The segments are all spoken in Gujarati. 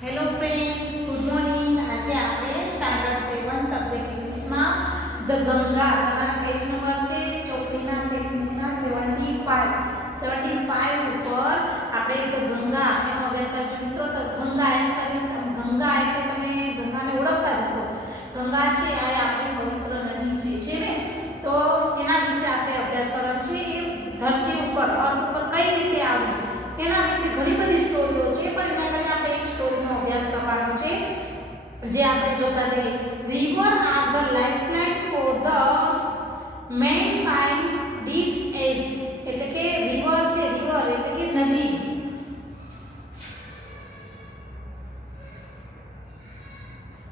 હેલો ફ્રેન્ડ્સ ગુડ મોર્નિંગ આજે આપણે સ્ટાન્ડર્ડ સેવન સબ્જેક્ટ ઇંગ્લિશમાં ધ ગંગા તમારા પેજ નંબર છે, ચોપડીના ટેક્સ્ટબુકના સેવન્ટી ફાઇવ સેવન્ટી ફાઇવ ઉપર આપણે ધ ગંગા એનો અભ્યાસ કરીશું મિત્રો. તો ગંગા એમ કરીને ગંગા એટલે તમે ગંગાને ઓળખતા જશો ગંગા છે, આ આપણી પવિત્ર નદી છે છે ને? તો એના વિશે આપણે અભ્યાસ કરવાનો છે. એ ધરતી ઉપર, અર્થ ઉપર કઈ રીતે આવી? એના વિશે ઘણી બધી સ્ટોરીઓ છે પણ એના કરીને આપણે એક સ્ટોરીનો અભ્યાસ કરવાનો છે જે આપણે જોતા જઈએ. River are the lifeline for the mankind deep age એટલે કે રિવર છે રિવર એટલે કે નદી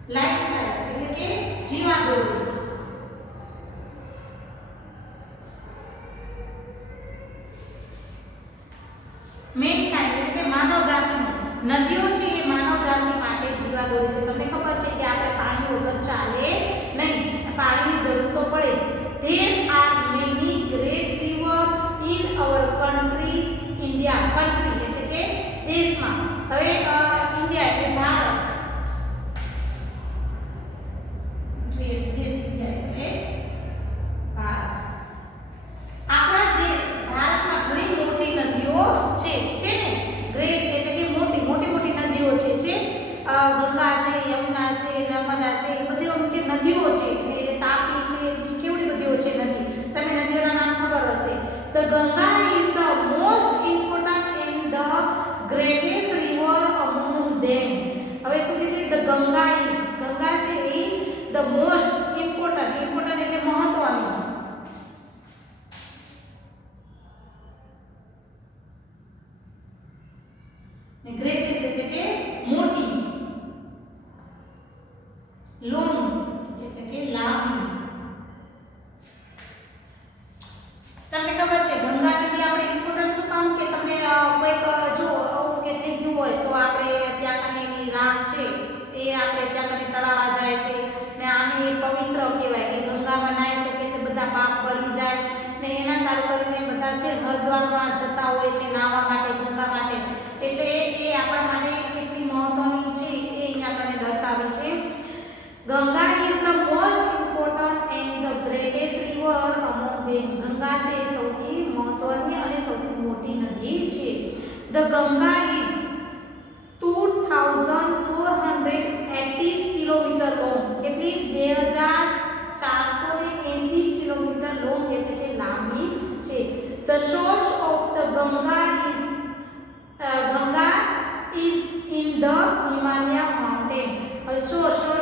લાઇફલાઇન એટલે કે જીવાદોરી મેનકાઇન્ડ એટલે કે માનવ જાતિનું નદીઓ છે એ માનવ જાતિ માટે જીવાદોરી છે તમને ખબર છે કે આપણે પાણી વગર ચાલે નહીં પાણીની જરૂર તો પડે જ there are many great river in our countries India country એટલે કે દેશમાં. હવે ઇન્ડિયા એટલે ભારત country એટલે દેશ ઇન્ડિયા એટલે ભારત આપણા દેશ ભારતમાં ઘણી મોટી નદીઓ છે છે ને ગ્રેટ એટલે કે મોટી મોટી મોટી નદીઓ છે છે અ, ગંગા છે યમુના છે નર્મદા છે એ બધી અમુક નદીઓ છે એટલે તાપી છે બીજી કેવડી બધીઓ છે નદી તમે નદીઓના નામ ખબર હશે the Ganga is the most important and the greatest river among them હવે શું કહે છે? ધ ગંગા ઇઝ ગંગા છે એ ધ મોસ્ટ ઇમ્પોર્ટન્ટ ઇમ્પોર્ટન્ટ એટલે મહત્વની ને ગ્રેટેસ્ટ એટલે કે મોટી લોંગ એટલે કે લાંબી તમને ખબર છે ગંગા નદી આપણે ઇમ્પોર્ટન્ટ શું કામ કે તમને અ, કોઈક અ, જો ઓફ કે થઈ ગયું હોય તો આપણે ત્યાં કને એની રાખ છે એ આપણે ત્યાં કને તરાવા જાય છે ને આમે એ પવિત્ર કહેવાય કે ગંગામાં નાય તો કે છે બધા પાપ બળી જાય ને એના સારું બધા છે હરિદ્વારમાં જતા હોય છે, નાહવા માટે ગંગા માટે, એટલે એ આપણા માટે કેટલી મહત્વની છે એ અહીંયા કને દર્શાવે છે. Ganga is the most important and the greatest river among them Ganga છે એ સૌથી મહત્વની અને સૌથી મોટી નદી છે. The Ganga is The source of the Ganga is uh, Ganga is in the Himalaya mountain. Uh, also,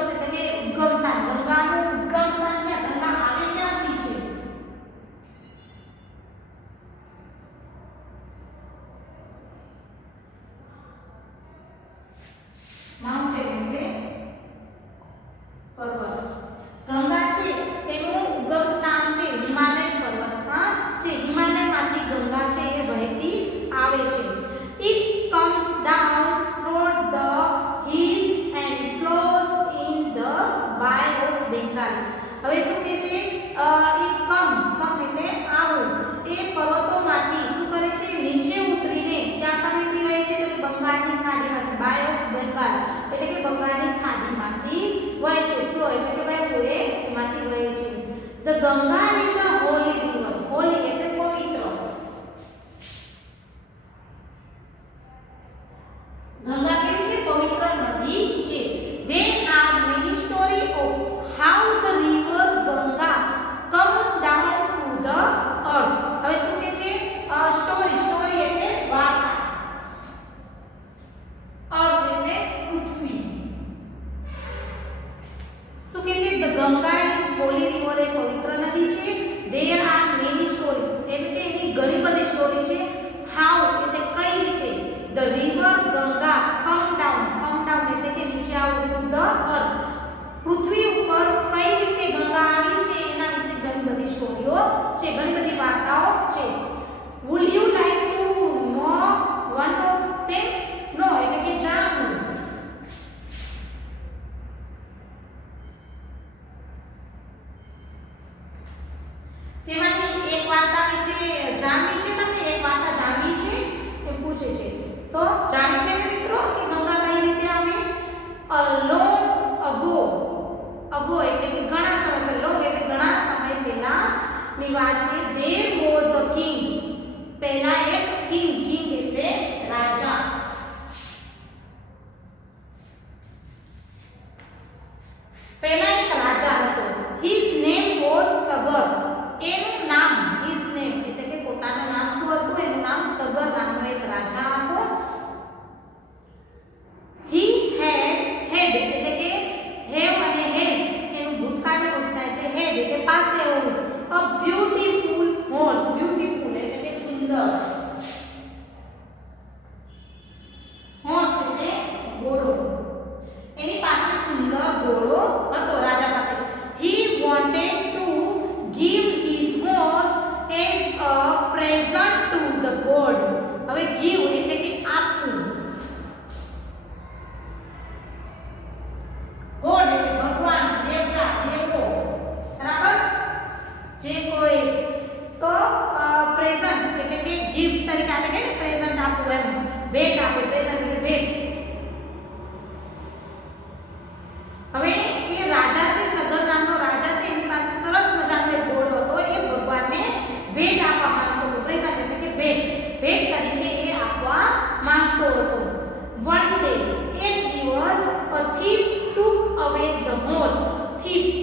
એટલે કે બંગાળની ખાડીમાંથી વહે છે. ફ્લો એટલે કે વહેવું એ એમાંથી વહે છે. The Ganga is a Pero ભેટ તરીકે એ આપવા માંગતો હતો. વન ડે, એક દિવસ, અ, થીફ ટુક અવે ધ હોર્સ થીફ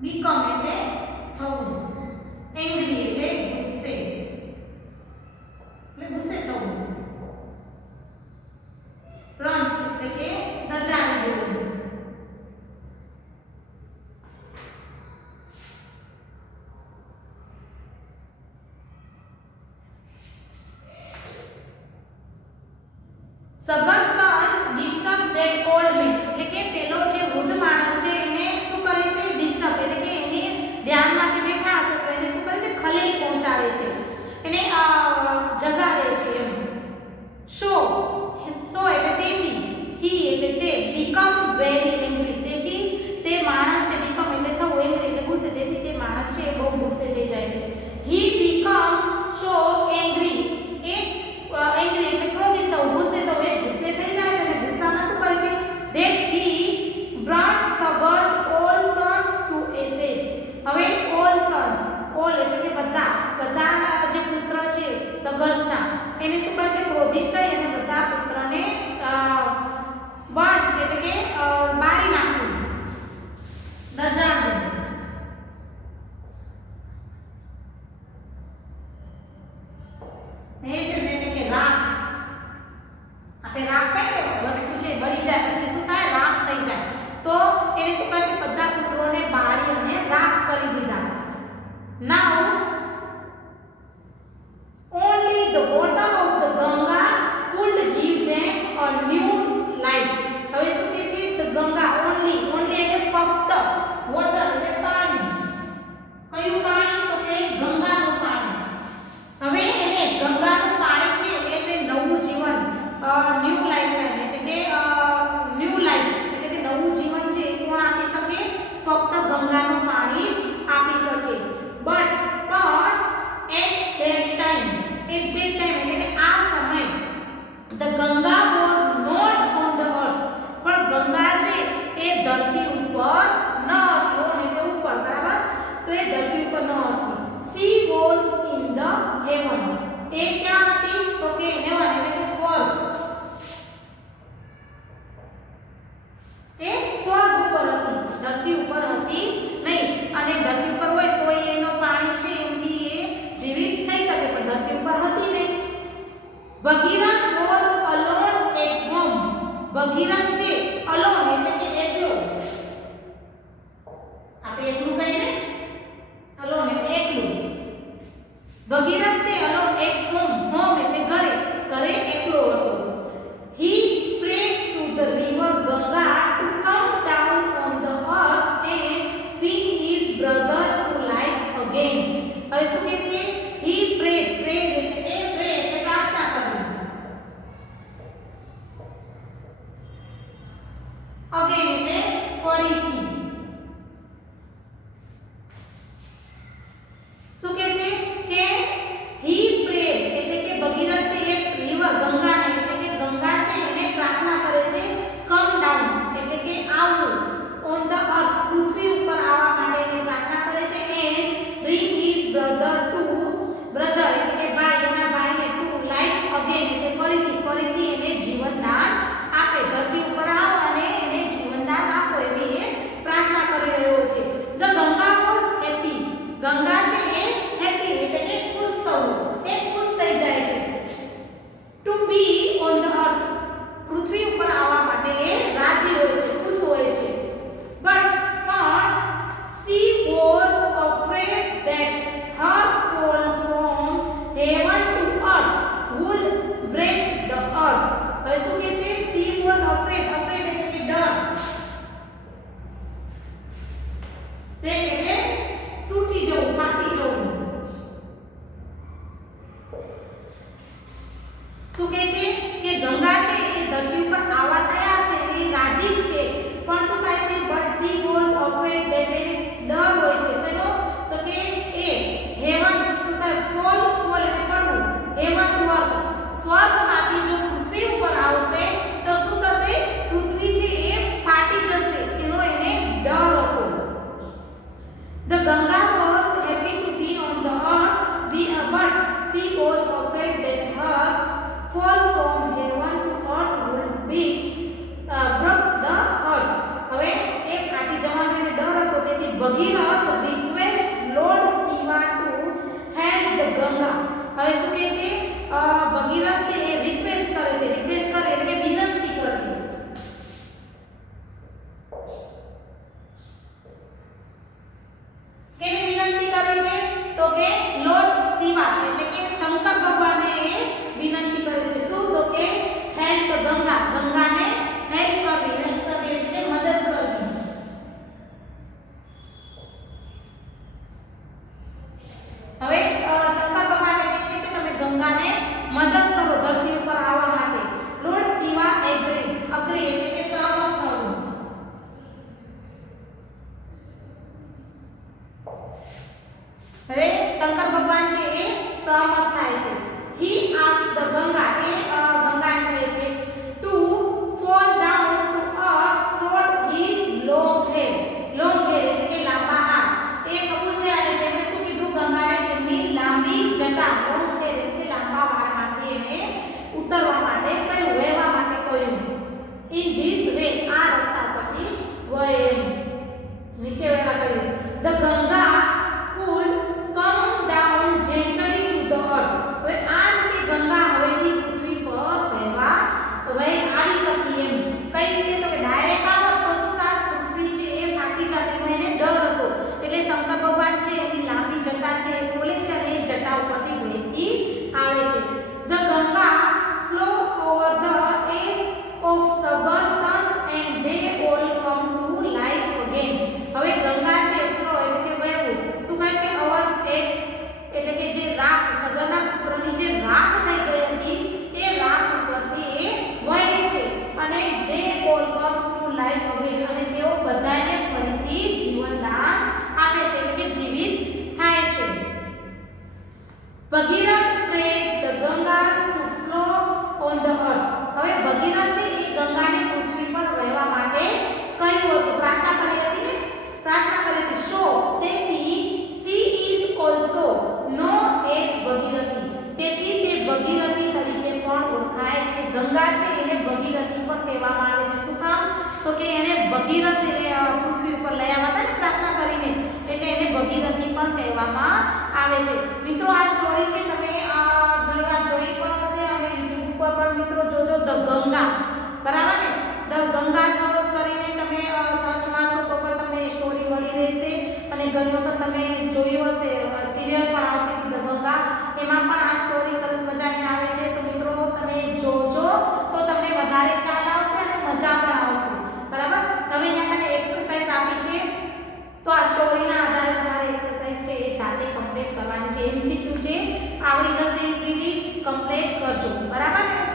બીકોમ એટલે થવું. Angry take Bhagirath Prem the Ganga to flow on the earth હવે ભગીરથ છે એ ગંગાની પૃથ્વી પર રહેવા માટે કહ્યું હતું. પ્રાર્થના કરી હતી ને? પ્રાર્થના કરી હતી. શો તેથી she is also known as Bhagirathi. તેથી તે ભગીરથી તરીકે પણ ઓળખાય છે. ગંગા છે એને ભગીરથી પણ કહેવામાં આવે છે. શું કામ? તો કે એને ભગીરથ પૃથ્વી ઉપર લઈ આવતા ને પ્રાર્થના કરીને. એટલે એને ભગીરથી પણ કહેવામાં આવે છે. મિત્રો, આ સ્ટોરી છે, તમે ઘણીવાર ઘણી વાર જોઈ પણ હશે અને યુટ્યુબ ઉપર પણ મિત્રો જોજો ધ ગંગા બરાબર ને? ધ ગંગા સર્ચ કરીને તમે સર્ચ મારશો તો પણ તમને એ સ્ટોરી મળી રહેશે. અને ઘણી વખત તમે જોયું હશે સિરિયલ પણ આવતી હતી ધ ગંગા એમાં પણ આ સ્ટોરી સરસ મજાની આવે છે. તો મિત્રો, તમે જોજો, તો તમને વધારે ખ્યાલ આવશે અને મજા પણ આવશે. બરાબર? તમે અહીંયા કને એક્સરસાઇઝ આપી છે. તો આ સ્ટોરીના આધારે કરવાની છે. એમસીક્યુ છે આવડી જશે ઇઝીલી કમ્પ્લીટ કરજો. બરાબર?